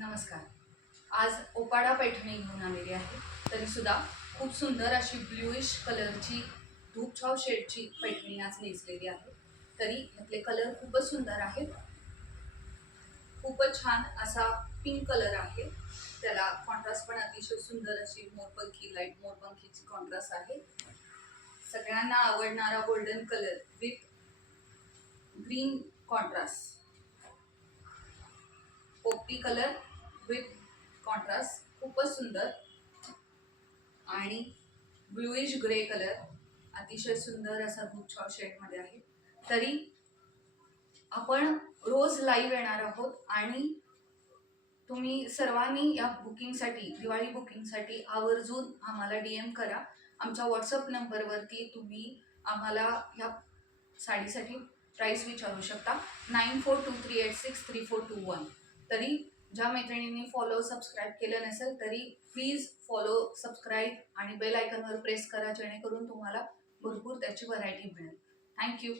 नमस्कार. आज ओपाडा पैठणी घेऊन आलेली आहे. तरी सुद्धा खूप सुंदर अशी ब्ल्यूइश कलरची धूपछाव शेडची पैठणी आज नेसलेली आहे. तरी यातले कलर खूपच सुंदर आहेत. खूपच छान असा पिंक कलर आहे. त्याला कॉन्ट्रास्ट पण अतिशय सुंदर अशी मोरपंखी लाईट मोरपंखीची कॉन्ट्रास्ट आहे. सगळ्यांना आवडणारा golden colour with green contrast, पोपटी कलर विथ कॉन्ट्रास्ट खूपच सुंदर, आणि ब्लूइश ग्रे कलर अतिशय सुंदर असा धूपछाव शेडमध्ये आहे. तरी आपण रोज लाईव्ह येणार आहोत आणि तुम्ही सर्वांनी या बुकिंगसाठी, दिवाळी बुकिंगसाठी आवर्जून आम्हाला DM करा. आमच्या व्हॉट्सअप नंबरवरती तुम्ही आम्हाला ह्या साडीसाठी प्राईस विचारू शकता 9423863421. तरी ज्या मैत्रिणींनी फॉलो सबस्क्राईब केलं नसेल तरी प्लीज फॉलो सबस्क्राईब आणि बेल आयकॉनवर प्रेस करा, जेणेकरून तुम्हाला भरपूर त्याची व्हरायटी मिळेल. थँक्यू.